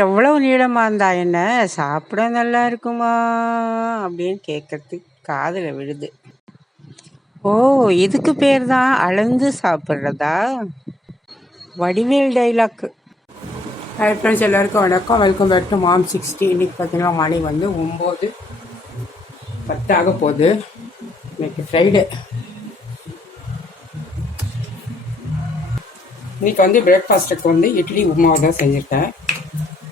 எவ்வளோ எவ்வளவு நீளமாக இருந்தா என்ன? சாப்பிட நல்லா இருக்குமா? அப்படின்னு கேட்கறதுக்கு காதில் விழுது. ஓ இதுக்கு பேர் தான் அளந்து சாப்பிட்றதா? வடிவேல் டைலாக்கு ஹாய் ஃப்ரெண்ட்ஸ் எல்லாருக்கும் வணக்கம். Welcome back to mom sixty இன்னைக்கு பார்த்தீங்கன்னா மணி வந்து ஒம்பது பத்தாக போகுது. இன்னைக்கு ஃப்ரைடே இன்னைக்கு வந்து பிரேக்ஃபாஸ்ட்டுக்கு வந்து இட்லி உப்புமாவை தான் செஞ்சுருக்கேன்.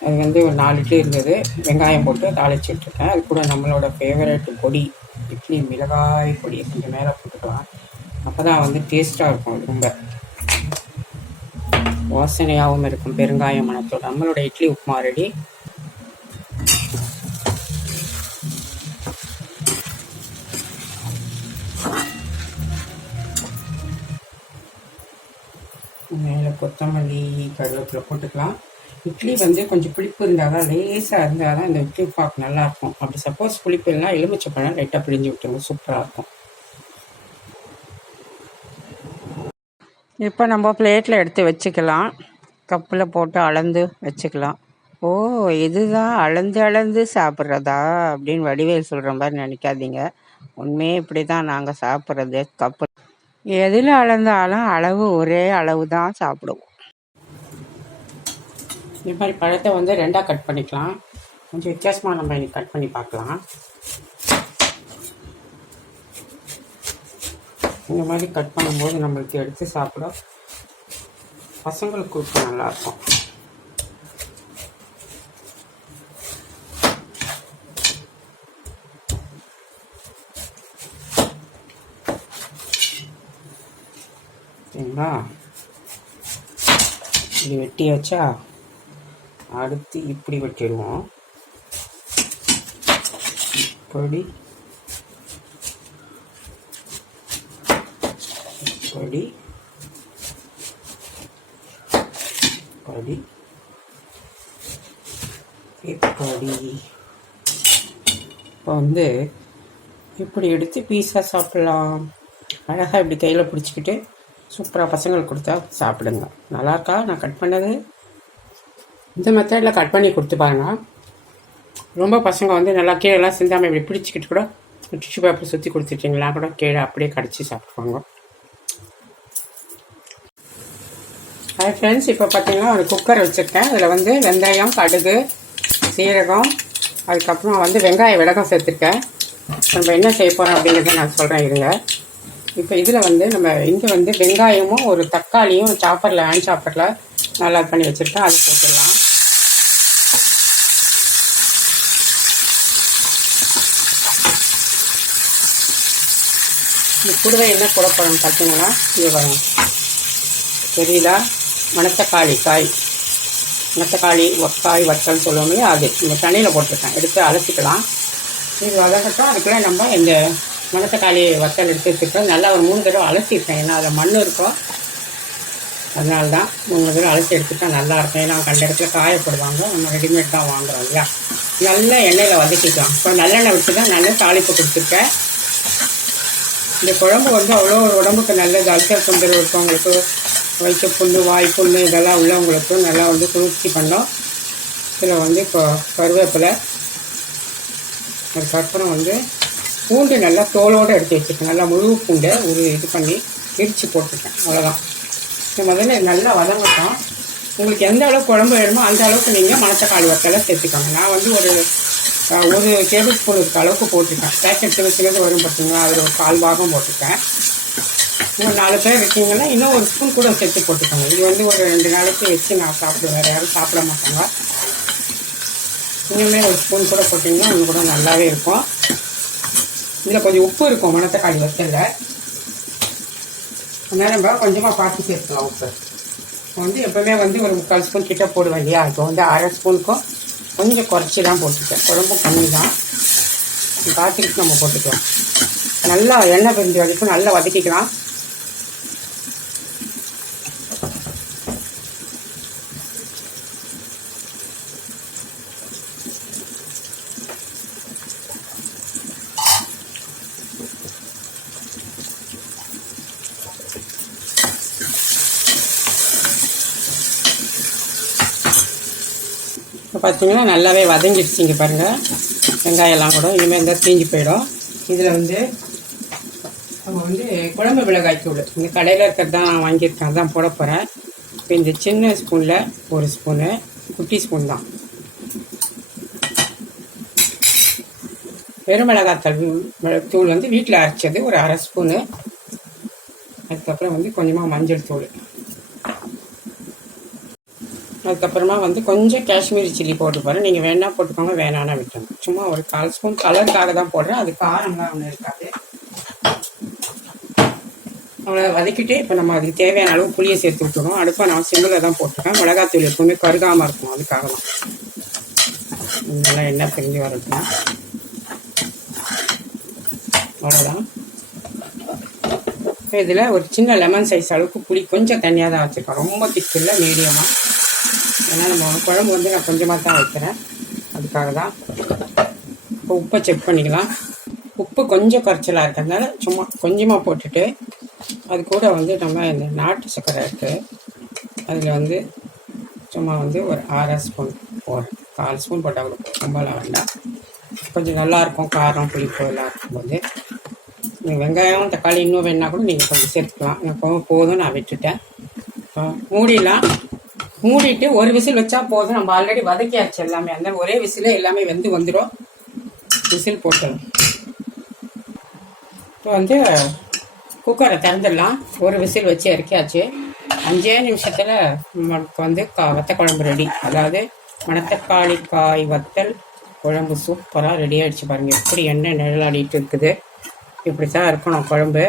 அது வந்து ஒரு நாலு இட்லி இருந்தது. வெங்காயம் போட்டு தாளிச்சிட்டுருக்கேன் அது கூட நம்மளோட ஃபேவரட் பொடி. இட்லி மிளகாய் பொடி கொஞ்சம் மேலே போட்டுக்கலாம். அப்போ தான் வந்து டேஸ்ட்டாக இருக்கும் அது ரொம்ப. வாசனையாகவும் இருக்கும் பெருங்காயம் மணத்தோட நம்மளோட இட்லி உப்புமா ரெடி மேலே கொத்தமல்லி கருவேப்பிலை போட்டுக்கலாம். இட்லி வந்து கொஞ்சம் புளிப்பு இருந்தால் தான் லேசாக இருந்தால் தான் இந்த இட்லி பாக்கு நல்லாயிருக்கும் அப்படி சப்போஸ் புளிப்பு இல்லைனா எலுமிச்சை பழம் லைட்டாக பிழிஞ்சு விட்டுருங்க சூப்பராக இருக்கும். இப்போ நம்ம பிளேட்டில் எடுத்து வச்சுக்கலாம். கப்பில் போட்டு அளந்து வச்சுக்கலாம். ஓ இதுதான் அளந்து அளந்து சாப்பிட்றதா அப்படின்னு வடிவேல் சொல்கிற மாதிரி நினைக்காதீங்க. உண்மையே இப்படி தான் நாங்கள் சாப்பிட்றது கப்பு. எதில் அளந்தாலும் அளவு ஒரே அளவு தான் சாப்பிடுவோம். இந்த மாதிரி பழத்தை வந்து ரெண்டாக கட் பண்ணிக்கலாம். கொஞ்சம் வித்தியாசமாக நம்ம இன்னைக்கு கட் பண்ணி பார்க்கலாம். இந்த மாதிரி கட் பண்ணும்போது நம்மளுக்கு எடுத்து சாப்பிட பசங்களுக்கு கொடுக்க நல்லாயிருக்கும் சரிங்களா? நீங்கள் வெட்டி வச்சா அடுத்து இப்படி வச்சிடுவோம். இப்படி. இப்படி. இப்படி. இப்படி. இப்போ வந்து இப்படி எடுத்து பீஸாக சாப்பிட்லாம். அழகாக இப்படி கையில் பிடிச்சிக்கிட்டு சூப்பராக பசங்களுக்கு கொடுத்தா சாப்பிடுங்க. நல்லாயிருக்கா நான் கட் பண்ணது? இந்த மெத்தடில் கட் பண்ணி கொடுத்து பாருங்கள் ரொம்ப பசங்க வந்து நல்லா கீழெல்லாம் சிந்தாமல் இப்படி பிடிச்சிக்கிட்டு கூட டிஷ்யூ பேப்பர் சுற்றி கொடுத்துட்டிங்களா கூட கீழே அப்படியே கடிச்சு சாப்பிடுவாங்க. ஹாய் ஃப்ரெண்ட்ஸ் இப்போ பார்த்தீங்கன்னா ஒரு குக்கர் வச்சுருக்கேன். அதில் வந்து வெந்தயம் கடுகு சீரகம் அதுக்கப்புறம் வந்து வெங்காய விடகம் சேர்த்துருக்கேன். நம்ம என்ன செய்ய போகிறோம் அப்படிங்கிறத நான் சொல்கிறேன் இருங்க. இப்போ இதில் வந்து நம்ம இங்கே வந்து வெங்காயமும் ஒரு தக்காளியும் சாப்பரில் ஹேண்ட் சாப்பரில் நல்லா பண்ணி வச்சுருக்கேன். அது போட்டுடலாம் கூடவே என்ன போட போகிறோம்னு பார்த்தீங்கன்னா இங்கே வரும் தெரியுதா மணத்தக்காளி காய். மணத்தக்காளி காய் வத்தல் சொல்லுவோம் இல்லையா அது. இந்த தண்ணியில் போட்டிருக்கேன். எடுத்து அலசிக்கலாம். இது வதக்கட்டும். அதுக்குள்ளே நம்ம இந்த மணத்தக்காளி வத்தல் எடுத்து வச்சுருக்கோம் நல்லா ஒரு மூணு தடவை அலசிருக்கேன் ஏன்னா அதில் மண் இருக்கும். அதனால தான் மூணு தடவை அலசி எடுத்துட்டா நல்லா இருக்கும். ஏன்னா கண்ட இடத்துல காயப்படுவாங்க நம்ம ரெடிமேட் தான் வாங்குறோம் இல்லையா? நல்ல எண்ணெயில் வதக்கிக்கலாம். இப்போ நல்லெண்ணெய் வச்சு தான் நல்ல தாளிப்பு கொடுத்துருக்கேன். இந்த குழம்பு வந்து அவ்வளோ ஒரு உடம்புக்கு நல்லது. அல்சர் தொந்தரவு இருக்கவங்களுக்கு வயிற்று புண்ணு வாய் புண்ணு இதெல்லாம் உள்ளவங்களுக்கு நல்லா வந்து குளிர்ச்சி பண்ணோம். இதில் வந்து இப்போ கருவேப்பிலை அதுக்கப்புறம் வந்து பூண்டு நல்லா தோலோடு எடுத்து வச்சுருக்கேன் நல்லா முழு பூண்டை ஒரு இது பண்ணி இடித்து போட்டுருக்கேன் அவ்வளோதான். இந்த முதல்ல நல்லா வதங்கட்டும். உங்களுக்கு எந்த அளவுக்கு குழம்பு வேணுமோ அந்த அளவுக்கு நீங்கள் மணத்தக்காளி வத்தலை சேர்த்துக்கோங்க. நான் வந்து ஒரு ஒரு டேபிள் ஸ்பூன் இருக்க அளவுக்கு போட்டிருக்கேன் பேக்கெட் சின்ன சின்னது வரும் பார்த்தீங்களா அதில் ஒரு கால் பாகம் போட்டிருக்கேன் இன்னும் நாலு பேர் இருக்கீங்கன்னா இன்னும் ஒரு ஸ்பூன் கூட சேர்த்து போட்டுக்கோங்க. இது வந்து ஒரு ரெண்டு நாளைக்கு வச்சு நான் சாப்பிடுவேன். வேறு யாரும் சாப்பிட மாட்டாங்க. இன்னுமே ஒரு ஸ்பூன் கூட போட்டிங்கன்னா இன்னும் கூட நல்லாவே இருக்கும். இதில் கொஞ்சம் உப்பு இருக்கும். மணத்தக்காளி வத்தலில். அதனால் நம்ம கொஞ்சமாக பார்த்து சேர்த்துக்கலாம் உப்பு. வந்து எப்போவுமே வந்து ஒரு முக்கால் ஸ்பூன் கிட்டே போடுவேன் இல்லையா? இப்போ வந்து அரை ஸ்பூனுக்கும் கொஞ்சம் குறைச்சி தான் போட்டுக்கேன் குழம்பு கம்மி தான். பார்த்துக்கிட்டு நம்ம போட்டுக்கலாம். நல்லா எண்ணெய் பிரிஞ்சு வரைக்கும் நல்லா வதக்கிக்கலாம். இப்போ பார்த்தீங்கன்னா நல்லாவே வதங்கிடுச்சிங்க பாருங்கள் வெங்காயம்லாம் கூட இனிமேல் இருந்தால் தீஞ்சு போயிடும். இதில் வந்து நம்ம வந்து குழம்பு மிளகாய் தூள் இந்த கடையில் இருக்கிறது தான் நான் வாங்கியிருக்கேன் தான் போட போகிறேன் இப்போ இந்த சின்ன ஸ்பூனில் ஒரு ஸ்பூனு குட்டி ஸ்பூன் தான். வெறும் மிளகாத்தூள் தூள் வந்து வீட்டில் அரைச்சது ஒரு அரை ஸ்பூனு. அதுக்கப்புறம் வந்து கொஞ்சமாக மஞ்சள் தூள். அதுக்கப்புறமா வந்து கொஞ்சம் காஷ்மீரி சில்லி போட்டு போகிறேன் நீங்கள் வேணா போட்டுக்கோங்க வேணான்னா விட்டுருங்க. சும்மா ஒரு கால் ஸ்பூன் கலருக்காக தான் போடுறேன். அது காரம்லாம் ஒன்றும் இருக்காது. அவ்வளோ வதக்கிட்டு இப்போ நம்ம அதுக்கு தேவையான அளவு புளியை சேர்த்து விட்டுருவோம் அடுப்பை நான் சிம்பிளில் தான் போட்டிருக்கேன். மிளகாத்தூள் எப்பவுமே கருகாமல் இருக்கும் அதுக்காக தான். இதெல்லாம் எண்ணெய் பிரிஞ்சு வரட்டும்? அவ்வளோதான் இதில் ஒரு சின்ன லெமன் சைஸ் அளவுக்கு புளி கொஞ்சம் தண்ணியாக தான் வச்சுருக்கோம். ரொம்ப திக்கு இல்லை மீடியமாக அதனால் நம்ம குழம்பு வந்து நான் கொஞ்சமாக தான் வைக்கிறேன். அதுக்காக தான் இப்போ உப்பை செக் பண்ணிக்கலாம். உப்பு கொஞ்சம் குறைச்சலாக இருக்கிறதுனால சும்மா கொஞ்சமாக போட்டுட்டு அது கூட வந்து நம்ம இந்த நாட்டு சர்க்கரை இருக்குது அதில் வந்து சும்மா வந்து ஒரு அரை ஸ்பூன் போடுறேன் கால் ஸ்பூன் போட்டால் கூட ரொம்பலாம் வேண்டாம். கொஞ்சம் நல்லாயிருக்கும் காரம் புளிப்பு எல்லாம் இருக்கும்போது. நீங்கள் வெங்காயம் தக்காளி இன்னும் வேணா கூட நீங்கள் கொஞ்சம் சேர்த்துக்கலாம். எனக்கு போதும் நான் விட்டுட்டேன். மூடிடலாம். மூடிட்டு ஒரு விசில் வச்சா போதும். நம்ம ஆல்ரெடி வதக்கியாச்சு எல்லாமே. அந்த ஒரே விசிலே எல்லாமே வெந்து வந்துடும் விசில் போட்டுடும் இப்போ வந்து குக்கரை திறந்துடலாம். ஒரு விசில் வச்சு இறக்கியாச்சு. அஞ்சே நிமிஷத்தில் நமக்கு வந்து கா வத்த குழம்பு ரெடி அதாவது மணத்தக்காளி காய் வத்தல் குழம்பு சூப்பராக ரெடி ஆகிடுச்சு பாருங்கள் எப்படி எண்ணெய் நிழலாடிட்டு இருக்குது. இப்படி தான் இருக்கணும் குழம்பு.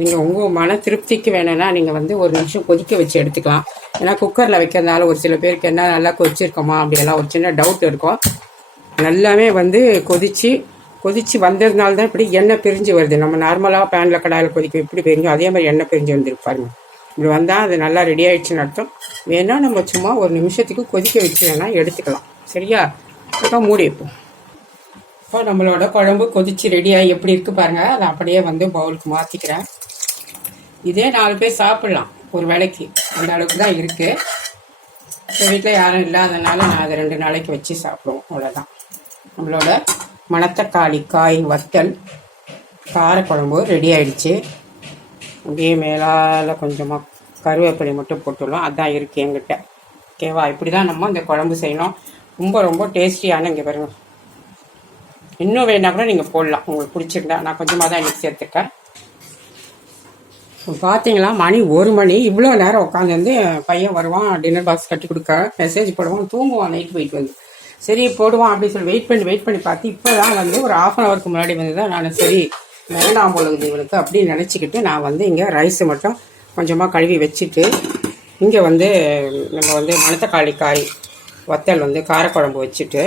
நீங்கள் உங்கள் மன திருப்திக்கு வேணும்னா நீங்கள் வந்து ஒரு நிமிஷம் கொதிக்க வச்சு எடுத்துக்கலாம். ஏன்னா குக்கரில் வைக்கிறதுனால ஒரு சில பேருக்கு என்ன நல்லா கொதிச்சிருக்கோமா அப்படியெல்லாம் ஒரு சின்ன டவுட் இருக்கும். நல்லாவே வந்து கொதிச்சு கொதிச்சு வந்ததுனால தான் இப்படி எண்ணெய் பிரிஞ்சு வருது. நம்ம நார்மலாக பேனில் கடாயில் கொதிக்க எப்படி பிரிஞ்சோம் அதே மாதிரி எண்ணெய் பிரிஞ்சு வந்துருக்கு பாருங்க. இப்படி வந்தால் அது நல்லா ரெடி ஆகிடுச்சுன்னு அர்த்தம். வேணால் நம்ம சும்மா ஒரு நிமிஷத்துக்கு கொதிக்க வச்சு வேணால் எடுத்துக்கலாம். சரியா? அப்புறம் மூடி வைப்போம். இப்போ நம்மளோட குழம்பு கொதிச்சு ரெடியாகி எப்படி இருக்குது பாருங்கள் அதை அப்படியே வந்து பவுலுக்கு மாற்றிக்கிறேன் இதே நாலு பேர் சாப்பிட்லாம். ஒரு வேளைக்கு. அந்த அளவுக்கு தான் இருக்குது இப்போ வீட்டில் யாரும் இல்லாதனால நான் அதை ரெண்டு நாளைக்கு வச்சு சாப்பிடுவோம். அவ்வளோதான் நம்மளோட மணத்தக்காளி காய் வத்தல் காரக்குழம்பு ரெடி ஆயிடுச்சு. அப்படியே மேலால் கொஞ்சமாக கருவேப்பிலை மட்டும் போட்டுடலாம். அதான் இருக்குது என்கிட்ட. ஓகேவா? இப்படி தான் நம்ம இந்த குழம்பு செய்யணும். ரொம்ப ரொம்ப டேஸ்டியான இங்கே பாருங்கள் இன்னும் வேணா கூட நீங்கள் போடலாம். உங்களுக்கு பிடிச்சிருந்தா. நான் கொஞ்சமாக தான் இன்னைக்கு சேர்த்துக்கேன் இப்போ பார்த்தீங்களா மணி ஒரு மணி. இவ்வளோ நேரம் உட்காந்துருந்து பையன் வருவான் டின்னர் பாக்ஸ் கட்டி கொடுக்க. மெசேஜ் போடுவான் தூங்குவான் நைட் போயிட்டு வந்து. சரி போடுவான் அப்படின்னு சொல்லி வெயிட் பண்ணி வெயிட் பண்ணி பார்த்து இப்போ தான் வந்து ஒரு ஆஃப் அன் ஹவருக்கு முன்னாடி வந்து தான் நான் சரி வேண்டாம் பொழுது இவனுக்கு அப்படின்னு நினச்சிக்கிட்டு நான் வந்து இங்கே ரைஸ் மட்டும் கொஞ்சமாக கழுவி வச்சுட்டு இங்கே வந்து நம்ம வந்து மணத்தக்காளி காய் வத்தல் வந்து காரக்குழம்பு வச்சுட்டு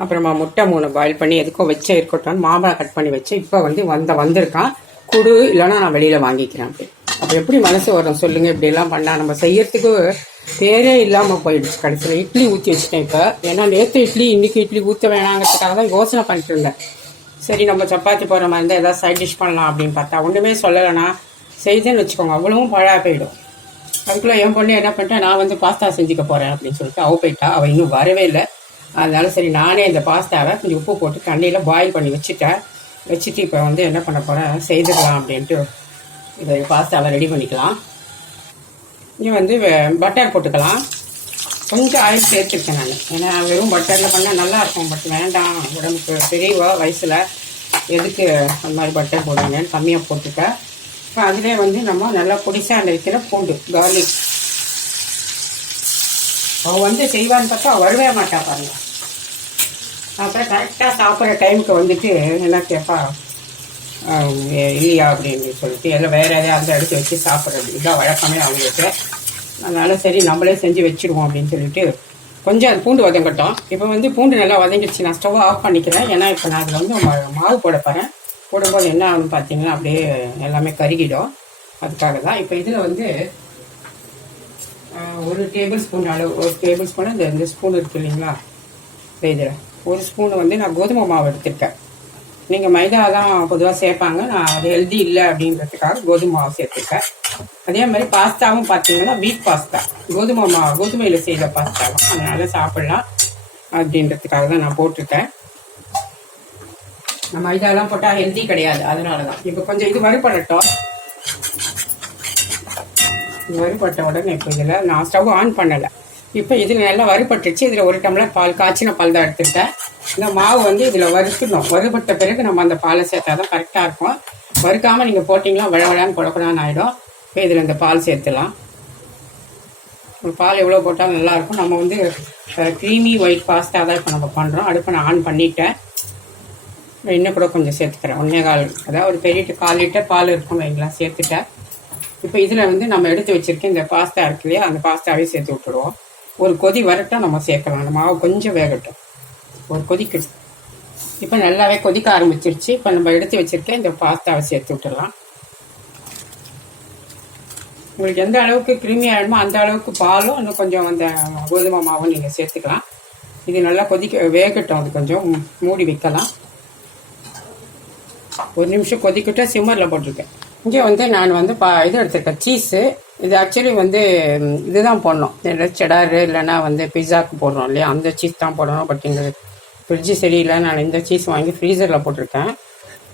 அப்புறமா முட்டை மூணு பாயில் பண்ணி எதுக்கோ வச்சே இருக்கட்டும். மாம்பழம் கட் பண்ணி வச்சு இப்போ வந்து வந்த வந்திருக்கான். குடு இல்லைன்னா நான் வெளியில் வாங்கிக்கிறேன் அப்படி. அப்போ எப்படி மனசு வரும்? சொல்லுங்க இப்படிலாம் பண்ணால் நம்ம செய்யறதுக்கு பேரே இல்லாமல் போயிடுச்சு கடைசியில். இட்லி ஊற்றி வச்சுட்டேன் இப்போ. ஏன்னா நேற்று இட்லி இன்றைக்கி இட்லி ஊற்ற வேணாங்கிறதுக்காக தான் யோசனை பண்ணிட்டு இருந்தேன். சரி நம்ம சப்பாத்தி போடுற மாதிரி இருந்தால் ஏதாவது சைட் டிஷ் பண்ணலாம் அப்படின்னு பார்த்தா ஒன்றுமே சொல்லலைன்னா செய்தேன்னு வச்சுக்கோங்க. அவ்வளவும் பழா போயிடும். அதுக்குள்ளே என் பொண்ணு என்ன பண்ணிட்டேன் நான் வந்து பாஸ்தா செஞ்சுக்க போகிறேன் அப்படின்னு சொல்லிட்டு அவ போயிட்டா. அவள் இன்னும் வரவே இல்லை. அதனால சரி நானே இந்த பாஸ்தாவை கொஞ்சம் உப்பு போட்டு தண்ணியில் பாயில் பண்ணி வச்சுட்டேன். வச்சுட்டு இப்போ வந்து என்ன பண்ண போகிறேன் செய்துக்கலாம் அப்படின்ட்டு இதை பாஸ்தாவை ரெடி பண்ணிக்கலாம். இங்கே வந்து பட்டர் போட்டுக்கலாம். கொஞ்சம் ஆயில் சேர்த்துருக்கேன் நான். ஏன்னா வெறும் பட்டரில் பண்ணால் நல்லா இருக்கும் பட் வேண்டாம். உடம்புக்கு பெரியவா வயசில் எதுக்கு அந்த மாதிரி பட்டர் போடுவாங்கன்னு கம்மியாக போட்டுட்டேன் இப்போ அதிலே வந்து நம்ம நல்லா பொடிசாக இருக்கிற பூண்டு கார்லிக் அவள் வந்து செய்வான்னு பார்த்தா அவள் வரவே மாட்டா பாருங்க. அப்புறம் கரெக்டாக சாப்பிட்ற டைமுக்கு வந்துட்டு என்ன கேட்பா இல்லையா அப்படின்னு சொல்லிட்டு எல்லாம் வேற எதாவது எடுத்து வச்சு சாப்பிட்றது. இதுதான் வழக்கமே அவங்களுக்கு. அதனால் சரி நம்மளே செஞ்சு வச்சிடுவோம் அப்படின்னு சொல்லிட்டு கொஞ்சம் அது பூண்டு வதங்கட்டும். இப்போ வந்து பூண்டு நல்லா வதங்கிடுச்சு. நான் ஸ்டவ் ஆஃப் பண்ணிக்கிறேன். ஏன்னா இப்போ நான் அதில் வந்து மா- மாவு போட போகிறேன் போடும்போது என்ன ஆகும்னு பார்த்தீங்கன்னா அப்படியே எல்லாமே கருகிடும். அதுக்காக தான் இப்போ இதில் வந்து ஒரு டேபிள் ஸ்பூன் அளவு ஒரு டேபிள் ஸ்பூன் இந்த இந்த ஸ்பூன் இருக்கு இல்லைங்களா? இதில். ஒரு ஸ்பூன் வந்து நான் கோதுமை மாவு எடுத்திருக்கேன். நீங்கள் மைதா தான் பொதுவாக சேர்ப்பாங்க. நான் அது ஹெல்தி இல்லை அப்படின்றதுக்காக கோதுமை மாவு சேர்த்துருக்கேன். அதே மாதிரி பாஸ்தாவும் பார்த்தீங்கன்னா வீட் பாஸ்தா கோதுமை மாவு கோதுமையில் செய்த பாஸ்தா அதனால சாப்பிடலாம் அப்படின்றதுக்காக தான் நான் போட்டிருக்கேன். நம்ம மைதாலாம் போட்டால் ஹெல்தி கிடையாது. அதனால தான் இப்போ கொஞ்சம் இது வறுபடட்டும். இது வறுபட்ட உடனே இப்போ இதில் நான் ஸ்டவ் ஆன் பண்ணலை. இப்போ இதில் நல்லா வறுபட்டுச்சு. இதில் ஒரு டம்ளர் பால் காய்ச்சின பால் தான் எடுத்துக்கிட்டேன். இந்த மாவு வந்து இதில் வறுக்கணும் வறுபட்ட பிறகு நம்ம அந்த பாலை சேர்த்தா தான் கரெக்டாக இருக்கும். வறுக்காமல் நீங்கள் போட்டிங்களா விழவிழான்னு கொடக்கூடாதுன்னு ஆகிடும் இப்போ இதில் இந்த பால் சேர்த்துலாம். ஒரு பால் எவ்வளோ போட்டாலும் நல்லா இருக்கும். நம்ம வந்து க்ரீமி ஒயிட் பாஸ்தா தான் இப்போ நம்ம பண்ணுறோம் அடுப்பை நான் ஆன் பண்ணிட்டேன். இன்னும் கூட கொஞ்சம் சேர்த்துக்கிறேன். ஒன்றே கால் அதாவது ஒரு பெரிய கால் லிட்டர் பால் இருக்கும் வைங்களேன் சேர்த்துட்டேன். இப்போ இதில் வந்து நம்ம எடுத்து வச்சிருக்க இந்த பாஸ்தா இருக்கு இல்லையா அந்த பாஸ்தாவே சேர்த்து விட்டுருவோம். ஒரு கொதி வரட்டும் நம்ம சேர்க்கலாம். அந்த மாவு கொஞ்சம் வேகட்டும். ஒரு கொதிக்கட்டும் இப்போ நல்லாவே கொதிக்க ஆரம்பிச்சிருச்சு. இப்போ நம்ம எடுத்து வச்சிருக்கேன் இந்த பாஸ்தாவை சேர்த்து விட்டுடலாம். உங்களுக்கு எந்த அளவுக்கு கிருமி ஆகிடுமோ அந்த அளவுக்கு பாலும் இன்னும் கொஞ்சம் அந்த கோதுமை மாவும் நீங்கள் சேர்த்துக்கலாம். இது நல்லா கொதிக்க வேகட்டும். அது கொஞ்சம் மூடி வைக்கலாம். ஒரு நிமிஷம் கொதிக்கிட்ட சிம்மரில் போட்டிருக்கேன். இங்கே வந்து நான் வந்து பா இது எடுத்திருக்கேன். சீஸு இது ஆக்சுவலி வந்து இதுதான் போடணும். செடாரு இல்லைன்னா வந்து பிஸாக்கு போடுறோம் இல்லையா? அந்த சீஸ் தான் போடணும். பட் இந்த ஃப்ரிட்ஜு சரியில்லை நான் இந்த சீஸ் வாங்கி ஃப்ரீசரில் போட்டிருக்கேன்.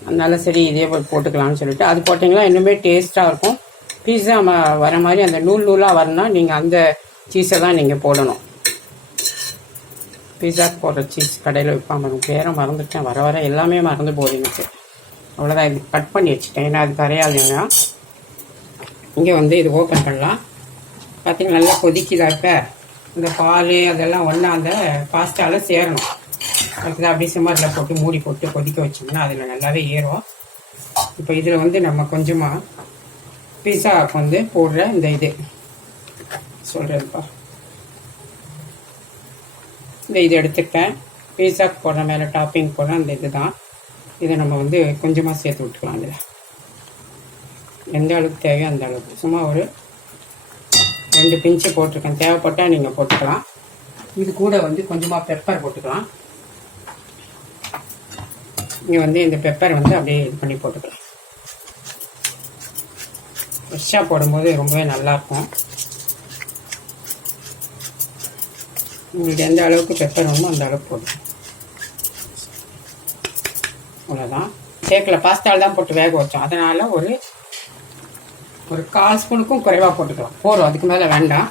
அதனால சரி இதே போட்டுக்கலாம்னு சொல்லிட்டு. அது போட்டிங்கன்னா இன்னுமே டேஸ்ட்டாக இருக்கும். பீஸா வர மாதிரி அந்த நூல் நூலாக வரணும் நீங்கள் அந்த சீஸை தான் நீங்கள் போடணும். பீஸாக்கு போடுற சீஸ் கடையில் விற்பாம பேரை மறந்துட்டேன். வர வர எல்லாமே மறந்து போகுது எனக்கு. அவ்வளோதான் இது கட் பண்ணி வச்சுட்டேன். ஏன்னா அது கரையாதுங்க. இங்கே வந்து இது ஓப்பன் பண்ணலாம். பார்த்தீங்கன்னா நல்லா கொதிக்குதா இப்போ? இந்த பால் அதெல்லாம் ஒன்றா அந்த பாஸ்டாவில் சேரணும். அதுக்கு அப்படியே சிம்மரில் போட்டு மூடி போட்டு கொதிக்க வச்சோம்னா அதில் நல்லாவே ஏறும். இப்போ இதில் வந்து நம்ம கொஞ்சமாக பீஸாவுக்கு வந்து போடுற இந்த இது. சொல்கிறதுப்பா இந்த இது எடுத்துக்கிட்டேன். பீஸாக்கு போடுற மேலே டாப்பிங் போடுற அந்த இது தான் இதை நம்ம வந்து கொஞ்சமாக சேர்த்து விட்டுக்கலாம் இதில். எந்த அளவுக்கு தேவையோ அந்த அளவுக்கு. சும்மா ஒரு ரெண்டு பிஞ்சு போட்டிருக்கேன். தேவைப்பட்டால் நீங்கள் போட்டுக்கலாம். இது கூட வந்து கொஞ்சமாக பெப்பர் போட்டுக்கலாம். இங்கே வந்து இந்த பெப்பர் வந்து அப்படியே இது பண்ணி போட்டுக்கலாம். ஃப்ரெஷ்ஷாக போடும்போது ரொம்பவே நல்லாயிருக்கும் உங்களுக்கு எந்த அளவுக்கு பெப்பர் வேணுமோ அந்த அளவுக்கு போடுங்க அவ்வளோதான் தேக்கில் பாஸ்தாவில் தான் போட்டு வேக வச்சோம். அதனால் ஒரு ஒரு கால் ஸ்பூனுக்கும் குறைவாக போட்டுக்கலாம். போதும் அதுக்கு மேலே வேண்டாம்.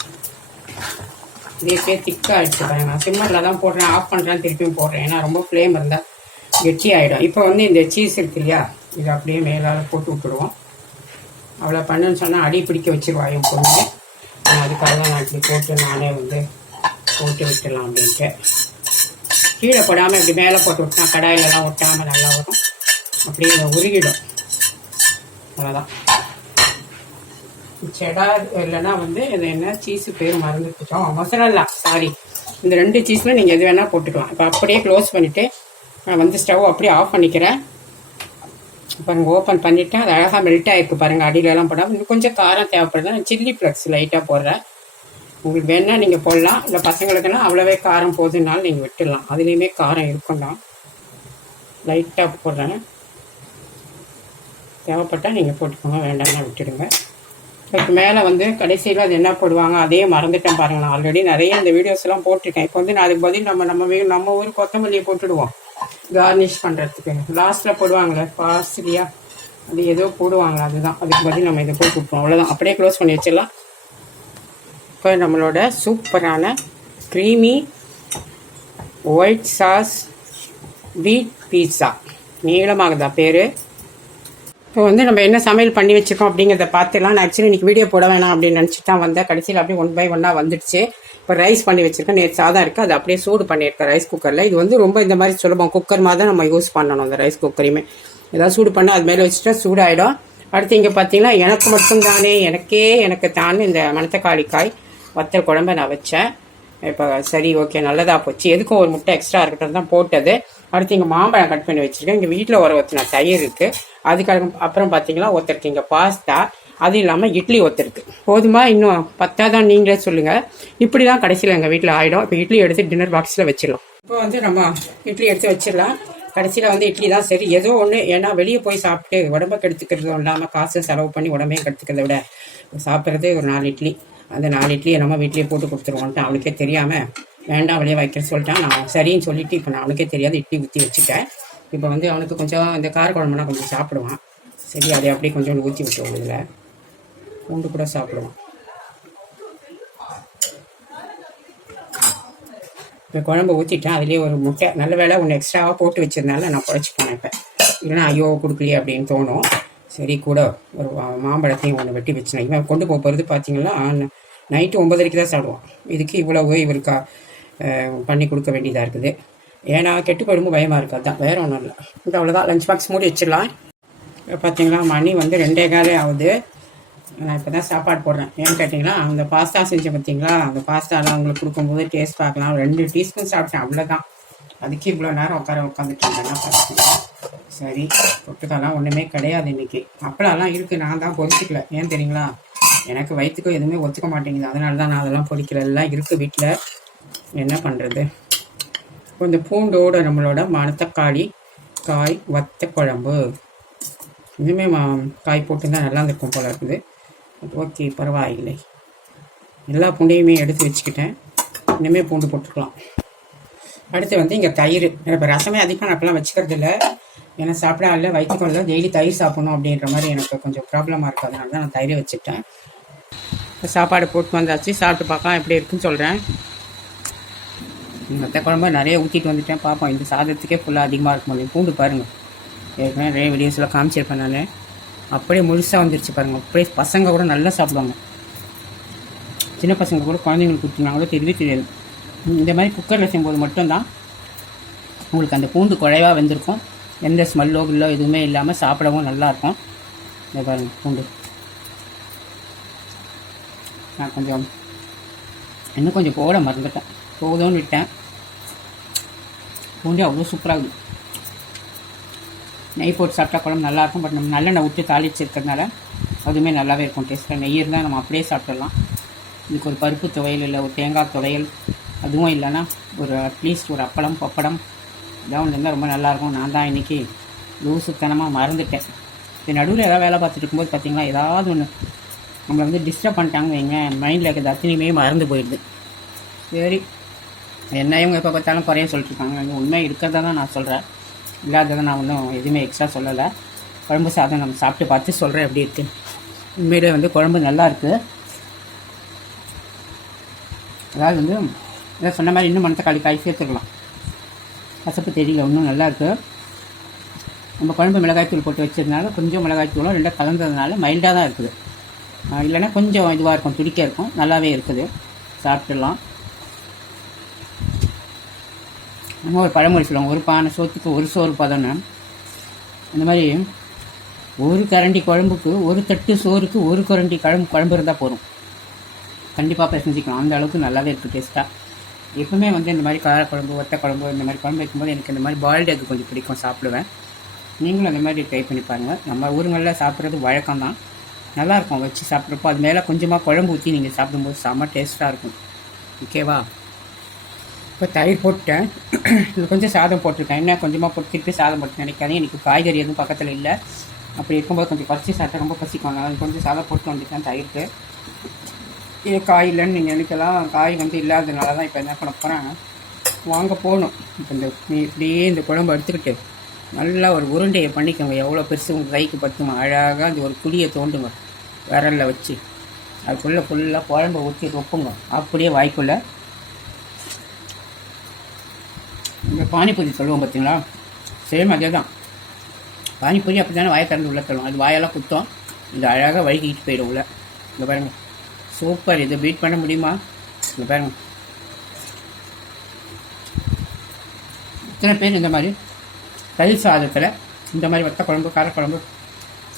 இதே திக்காக ஆகிடுச்சு பாருங்க. நான் சிம்மரில் தான் போடுறேன். ஆஃப் பண்ணுறேன் திருப்பியும் போடுறேன். ஏன்னா ரொம்ப ஃப்ளேம் இருந்தால் கெட்டி ஆகிடும் இப்போ வந்து இந்த சீஸ் இருக்கு இல்லையா? இது அப்படியே மேலால் போட்டு விட்டுடுவோம். அவ்வளோ பண்ணுன்னு சொன்னால் அடி பிடிக்க வச்சிருவா பொண்ணு. அதுக்காக தான் நான் இப்படி போட்டு நானே வந்து போட்டு விட்டுடலாம் அப்படின்ட்டு. கீழே போடாமல் இப்படி மேலே போட்டு விட்டா கடாயிலலாம் ஒட்டாமல் நல்லா வரும். அப்படியே உருகிடும். அவ்வளோதான் செடா இல்லைன்னா வந்து இது என்ன சீஸு பேர் மறந்துட்டோம் மொசரல்லா சாரி இந்த ரெண்டு சீஸுமே நீங்கள் எது வேணால் போட்டுக்கலாம். இப்போ அப்படியே க்ளோஸ் பண்ணிவிட்டு நான் வந்து ஸ்டவ் அப்படியே ஆஃப் பண்ணிக்கிறேன். பாருங்கள் ஓப்பன் பண்ணிவிட்டு அது அழகாக மெல்ட் ஆகிருக்கு பாருங்கள் அடியிலலாம் போடாமல் இன்னும் கொஞ்சம் காரம் தேவைப்படுது நான் சில்லி ஃப்ளக்ஸ் லைட்டாக போடுறேன். உங்களுக்கு வேணால் நீங்கள் போடலாம். இல்லை பசங்களுக்குன்னா அவ்வளோவே காரம் போதுனாலும் நீங்கள் விட்டுடலாம். அதுலேயுமே காரம் இருக்கும் தான் லைட்டாக போடுறேன். தேவைப்பட்டால் நீங்கள் போட்டுக்கோங்க. வேண்டாம்னா விட்டுடுங்க. இதுக்கு மேலே வந்து கடைசியில் அது என்ன போடுவாங்க அதே மறந்துட்டேன் பாருங்க. நான் ஆல்ரெடி நிறைய இந்த வீடியோஸ்லாம் போட்டிருக்கேன். இப்போ வந்து நான் அதுக்கு பதில் நம்ம நம்ம வீ நம்ம ஊர் கொத்தமல்லியை போட்டுடுவோம். கார்னிஷ் பண்ணுறதுக்கு லாஸ்ட்டில் போடுவாங்களே பாசிலியா அது ஏதோ போடுவாங்க அதுதான். அதுக்கு பதில் நம்ம இதை போட்டு விட்ருவோம் அவ்வளோதான் அப்படியே க்ளோஸ் பண்ணி வச்சிடலாம். இப்போ நம்மளோட சூப்பரான creamy white sauce wheat pizza நீளமாகுதா பேர்? இப்போ வந்து நம்ம என்ன சமையல் பண்ணி வச்சுருக்கோம் அப்படிங்கிறத பார்த்துலாம். நான் ஆக்சுவலி இன்றைக்கி வீடியோ போட வேணாம் அப்படின்னு நினச்சிட்டு தான் வந்தேன். கடைசியில் அப்படியே ஒன் பை ஒன்னாக வந்துடுச்சு. இப்போ ரைஸ் பண்ணி வச்சுருக்கேன். நேற்று சாதம் இருக்குது அது அப்படியே சூடு பண்ணியிருக்கேன் ரைஸ் குக்கரில் இது வந்து ரொம்ப இந்த மாதிரி சுலபம். குக்கர் மாதிரி தான் நம்ம யூஸ் பண்ணணும் அந்த ரைஸ் குக்கரையுமே ஏதாவது சூடு பண்ணால் அது மேலே வச்சுட்டா சூடாயிடும். அடுத்து இங்கே பார்த்தீங்கன்னா எனக்கு மட்டும்தானே எனக்கே எனக்கு தான் இந்த மணத்தக்காளி காய். வத்தல் குழம்ப நான் வச்சேன். இப்போ சரி ஓகே நல்லதாக போச்சு. எதுக்கும் ஒரு முட்டை எக்ஸ்ட்ரா இருக்கட்டும் தான் போட்டது. அடுத்து இங்கே மாம்பழம் கட் பண்ணி வச்சுருக்கேன். இங்கே வீட்டில் ஒரு ஒருத்தின தயிர் இருக்குது அதுக்கு அப்புறம் பார்த்தீங்கன்னா ஒருத்தருக்கு இங்கே பாஸ்தா அது இல்லாமல் இட்லி ஒருத்தருக்கு போதுமா? இன்னும் பத்தாதான் நீங்களே சொல்லுங்கள் இப்படி தான் கடைசியில் எங்கள் வீட்டில் ஆயிடும். இப்போ இட்லி எடுத்து டின்னர் பாக்ஸில் வச்சிடலாம். இப்போ வந்து நம்ம இட்லி எடுத்து வச்சிடலாம். கடைசியில் வந்து இட்லி தான் சரி. ஏதோ ஒன்று ஏன்னா வெளியே போய் சாப்பிட்டு உடம்பை கெடுத்துக்கிறதும் இல்லாமல் காசு செலவு பண்ணி உடம்பையும் கெடுத்துக்கிறத விட சாப்பிட்றது ஒரு நாலு இட்லி. அந்த நாலு இட்லியை நம்ம வீட்லேயே போட்டு கொடுத்துருவோன்ட்டு அவனுக்கே தெரியாமல் வேண்டாம் அவளையே வைக்கிற சொல்லிட்டான். நான் சரின்னு சொல்லிட்டு இப்போ நான் அவனுக்கே தெரியாது இட்லி ஊற்றி வச்சுட்டேன். இப்போ வந்து அவனுக்கு கொஞ்சம் இந்த கார குழம்புனா கொஞ்சம் சாப்பிடுவான். சரி அதை அப்படியே கொஞ்சம் ஊற்றி விட்டுருவோம் இதில். பூண்டு கூட சாப்பிடுவான். இப்போ குழம்பு ஊற்றிட்டேன் அதுலேயே ஒரு முட்டை நல்ல வேலை ஒன்று எக்ஸ்ட்ராவாக போட்டு வச்சிருந்தால நான் குழச்சி போனேன் இப்போ. இல்லைன்னா ஐயோ கொடுக்கலையே அப்படின்னு தோணும். சரி கூட ஒரு மாம்பழத்தையும் ஒன்று வெட்டி வச்சுனா இவன் கொண்டு போக போகிறது பார்த்தீங்கன்னா நைட்டு ஒன்பதரைக்கு தான் சாப்பிடுவான். இதுக்கு இவ்வளவு இவருக்கு பண்ணி கொடுக்க வேண்டியதாக இருக்குது. ஏன்னா கெட்டு போயிடும்போது பயமாக இருக்குது அதான் வேற ஒன்றும் இல்லை. இந்த அவ்வளோதான் லஞ்ச் பாக்ஸ் மூடி வச்சிடலாம். பார்த்தீங்களா மணி வந்து ரெண்டே காலே ஆகுது. நான் இப்போ தான் சாப்பாடு போடுறேன். ஏன்னு கேட்டிங்கன்னா அந்த பாஸ்தா செஞ்சேன் பார்த்தீங்களா அந்த பாஸ்தாலாம் அவங்களுக்கு கொடுக்கும்போது டேஸ்ட் பார்க்கலாம். ரெண்டு டீஸ்பூன் சாப்பிட்டேன். அவ்வளோதான் அதுக்கு இவ்வளோ நேரம் உட்கார உட்காந்துட்டு இருந்தேன்னா பார்த்துக்கோங்க. சரி தொட்டுக்கெல்லாம் ஒன்றுமே கிடையாது இன்னைக்கு. அப்பளம்லாம் இருக்குது நான் தான் பொரிச்சிக்கல ஏன் தெரியுங்களா? எனக்கு வயிற்றுக்கும் எதுவுமே ஒத்துக்க மாட்டேங்குது. அதனால தான் நான் அதெல்லாம் பொறிக்கிறதெல்லாம் எல்லாம் இருக்குது வீட்டில் என்ன பண்ணுறது கொஞ்சம் பூண்டோட நம்மளோட மணத்தக்காளி காய் வத்த குழம்பு. இன்னுமே காய் போட்டு தான் நல்லா இருக்கும் போல இருக்குது. ஓகே பரவாயில்லை. எல்லா பூண்டையுமே எடுத்து வச்சுக்கிட்டேன். இன்னுமே பூண்டு போட்டுக்கலாம். அடுத்து வந்து இங்கே தயிர். இப்போ ரசமே அதிகமாக நான் இப்போலாம் வச்சுக்கிறது இல்லை ஏன்னா சாப்பிட இல்லை வயிற்றுக்குள்ள டெய்லி தயிர் சாப்பிடணும் அப்படின்ற மாதிரி எனக்கு கொஞ்சம் ப்ராப்ளமாக இருக்குது அதனால தான் நான் தயிரை வச்சுட்டேன் இப்போ சாப்பாடு போட்டு வந்தாச்சு. சாப்பிட்டு பார்க்கலாம் எப்படி இருக்குன்னு சொல்கிறேன் மற்ற குழம்பு நிறைய ஊற்றிட்டு வந்துட்டேன். பார்ப்போம் இந்த சாதத்துக்கே ஃபுல்லாக அதிகமாக இருக்கும் முடியும் பூண்டு பாருங்கள் ஏற்கனவே நிறைய வீடியோஸில் காமிச்சிருப்பேன் நான். அப்படியே முழுசாக வந்துருச்சு பாருங்கள் அப்படியே பசங்க கூட நல்லா சாப்பிடுவாங்க. சின்ன பசங்க கூட குழந்தைங்களுக்கு கொடுத்துருந்தாங்களோ தெரியவே தெரியாது. இந்த மாதிரி குக்கரில் செய்யும்போது மட்டும்தான் உங்களுக்கு அந்த பூண்டு குழைவாக வெந்திருக்கும். எந்த ஸ்மெல்லோ கில்லோ எதுவுமே இல்லாமல் சாப்பிடவும் நல்லாயிருக்கும். இந்த பாருங்க பூண்டு. நான் கொஞ்சம் இன்னும் கொஞ்சம் போட மறந்துட்டேன். போதும்னு விட்டேன். பூண்டு அவ்வளோ சூப்பராக இருக்கும் நெய் போட்டு சாப்பிட்டா குழம்பு நல்லாயிருக்கும். பட் நம்ம நல்லெண்ணெய் விட்டு தாளிச்சிருக்கிறதுனால அதுவுமே நல்லாவே இருக்கும். டேஸ்ட்டாக நெய் இருந்தால் நம்ம அப்படியே சாப்பிட்றலாம் இதுக்கு ஒரு பருப்பு துவையல் இல்லை ஒரு தேங்காய் துவையல் அதுவும் இல்லைன்னா ஒரு அட்லீஸ்ட் ஒரு அப்பளம் பப்படம் இதான் ஒன்று இருந்தால் ரொம்ப நல்லாயிருக்கும். நான் தான் இன்றைக்கி லூசுத்தனமாக மறந்துட்டேன். இப்போ நடுவில் ஏதாவது வேலை பார்த்துட்டு இருக்கும்போது பார்த்தீங்களா ஏதாவது ஒன்று நம்மளை வந்து டிஸ்டர்ப் பண்ணிட்டாங்க வைங்க மைண்டில் இருக்கிறது அத்தனையுமே மறந்து போயிடுது. சரி என்ன இவங்க எப்போ பார்த்தாலும் குறைய சொல்லிட்டுருக்காங்க. உண்மை இருக்கிறதா தான் நான் சொல்கிறேன் இல்லாததை நான் ஒன்றும் எதுவுமே எக்ஸ்ட்ரா சொல்லலை. குழம்பு சாதம் நம்ம சாப்பிட்டு பார்த்து சொல்கிறேன் எப்படி இருக்கு. உண்மையிலே வந்து குழம்பு நல்லா இருக்குது அதாவது வந்து இதை சொன்ன மாதிரி இன்னும் மணத்தக்காளி காய் சேர்த்துக்கலாம். கசப்பு தெரியல இன்னும் நல்லாயிருக்கு நம்ம குழம்பு மிளகாய்த்தூள் போட்டு வச்சதுனால கொஞ்சம் மிளகாய்த்தூளும் ரெண்டும் கலந்ததுனால மைல்டாக தான் இருக்குது. இல்லைன்னா கொஞ்சம் இதுவாக இருக்கும் துடிக்க இருக்கும். நல்லாவே இருக்குது. சாப்பிட்டுடலாம். நம்ம ஒரு பழமொழி சொல்லுவோம். ஒரு பானை சோத்துக்கு ஒரு சோறு பதம்னு. அந்த மாதிரி ஒரு கரண்டி குழம்புக்கு ஒரு தட்டு சோறுக்கு ஒரு கரண்டி குழம்பு குழம்பு இருந்தால் போதும். கண்டிப்பாக பிசைஞ்சிக்கலாம் அந்த அளவுக்கு நல்லாவே இருக்குது டேஸ்ட்டாக எப்பவுமே வந்து இந்த மாதிரி காரக்குழம்பு ஒத்த குழம்பு இந்த மாதிரி குழம்பு வைக்கும்போது எனக்கு இந்த மாதிரி பாயில்டு எக் கொஞ்சம் பிடிக்கும் சாப்பிடுவேன். நீங்களும் அந்த மாதிரி ட்ரை பண்ணி பாருங்கள் நம்ம ஊருங்களில் சாப்பிட்றது வழக்கம் தான். நல்லாயிருக்கும் வச்சு சாப்பிட்றப்போ அது மேலே கொஞ்சமாக குழம்பு ஊற்றி நீங்கள் சாப்பிடும்போது செம்ம டேஸ்ட்டாக இருக்கும். ஓகேவா இப்போ தயிர் போட்டேன் இது கொஞ்சம் சாதம் போட்டிருக்கேன். என்ன கொஞ்சமாக போட்டு திருப்பி சாதம் போட்டு நினைக்காதே எனக்கு காய்கறி எதுவும் பக்கத்தில் இல்லை. அப்படி இருக்கும்போது கொஞ்சம் பறிச்சு சாப்பிட்டா ரொம்ப பசிக்கும். அதனால கொஞ்சம் சாதம் போட்டு வந்துட்டேன் தயிருக்கு. இது காய் இல்லைன்னு நீங்கள் நினைக்கலாம். காய் வந்து இல்லாததுனால தான் இப்போ என்ன பண்ண போகிறேன் வாங்க போகணும். இப்போ இந்த இப்படியே இந்த குழம்பு எடுத்துக்கிட்டு நல்லா ஒரு உருண்டையை பண்ணிக்கோங்க. எவ்வளோ பெருசு உங்கள் கைக்கு பத்துமா. அழகாக அந்த ஒரு குழியை தோண்டுங்க. விரலில் வச்சு. அதுக்குள்ளே ஃபுல்லாக குழம்பை ஊற்றி ரொப்புங்க. அப்படியே வாய்க்குள்ளே. இந்த பானிபூரி சொல்லுவோம் பார்த்தீங்களா சேம் அதே தான் பானிபூரி அப்படி தானே வாயை திறந்து உள்ள தள்ளும் அது வாயெல்லாம் குத்தம். இது அழகாக வழுகிட்டு போயிடும் உள்ள. இந்த பாருங்கள் சூப்பர். இதை பீட் பண்ண முடியுமா? இங்கே பாருங்க. இத்தனை பேர் இந்த மாதிரி தயிர் சாதத்தில் இந்த மாதிரி வத்த குழம்பு காரக்குழம்பு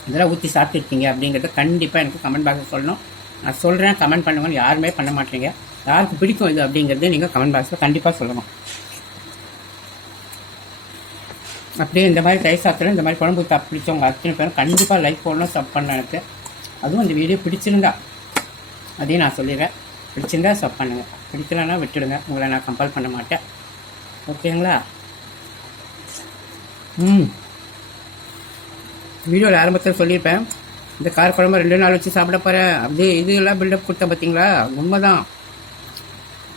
இதெல்லாம் ஊற்றி சாப்பிட்டுருக்கீங்க அப்படிங்கிறத கண்டிப்பாக எனக்கு கமெண்ட் பாக்ஸில் சொல்லணும். நான் சொல்கிறேன் கமெண்ட் பண்ணுங்கன்னு யாருமே பண்ண மாட்டீங்க. யாருக்கு பிடிக்கும் இது அப்படிங்கிறது நீங்கள் கமெண்ட் பாக்ஸில் கண்டிப்பாக சொல்லணும். அப்படியே இந்த மாதிரி தயிர் சாப்பிட்ற இந்த மாதிரி குழம்பு பிடிச்சவங்க அத்தனை பேரும் கண்டிப்பாக லைக் போடணும் சப் பண்ண எனக்கு. அதுவும் அந்த வீடியோ பிடிச்சிருந்தா. அதையும் நான் சொல்லிடுறேன். பிடிச்சிருந்தா சப் பண்ணுங்க. பிடிக்கலன்னா விட்டுடுங்க. உங்களை நான் கம்பல் பண்ண மாட்டேன். ஓகேங்களா ம். வீடியோவில் ஆரம்பத்தில் சொல்லியிருப்பேன். இந்த கார குழம்பு ரெண்டு நாள் வச்சு சாப்பிட போகிறேன் அது இது எல்லாம் பில்டப் கொடுத்தேன் பார்த்தீங்களா உண்மை தான்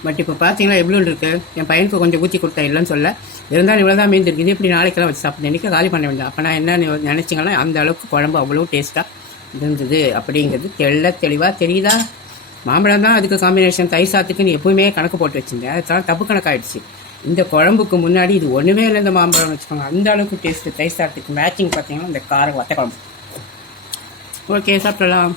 பட் இப்போ பார்த்தீங்கன்னா எவ்வளோ இருக்குது என் பையனுக்கு கொஞ்சம் ஊற்றி கொடுத்தேன் இல்லைன்னு சொல்ல. இருந்தாலும் இவ்வளோ தான் மீந்திருக்கு. இது இப்படி நாளைக்கெல்லாம் வச்சு சாப்பிட்டு இன்றைக்கி காலி பண்ண வேண்டாம். அப்போ நான் என்ன நினச்சிங்கன்னா அந்த அளவுக்கு குழம்பு அவ்வளோ டேஸ்ட்டாக இருந்தது அப்படிங்கிறது தெள்ள தெளிவாக தெரியுதா? மாம்பழம் தான் அதுக்கு காம்பினேஷன் தயிர் சாத்துக்குன்னு எப்பவுமே கணக்கு போட்டு வச்சிருந்தேன். அதனால தப்பு கணக்காயிடுச்சு. இந்த குழம்புக்கு முன்னாடி இது ஒன்றுமே இல்லை இந்த மாம்பழம் வச்சுக்கோங்க. அந்த அளவுக்கு டேஸ்ட்டு தயிர் சாத்துக்கு மேட்சிங் பார்த்தீங்கன்னா இந்த கார வத்த குழம்பு. ஓகே சாப்பிடலாம்.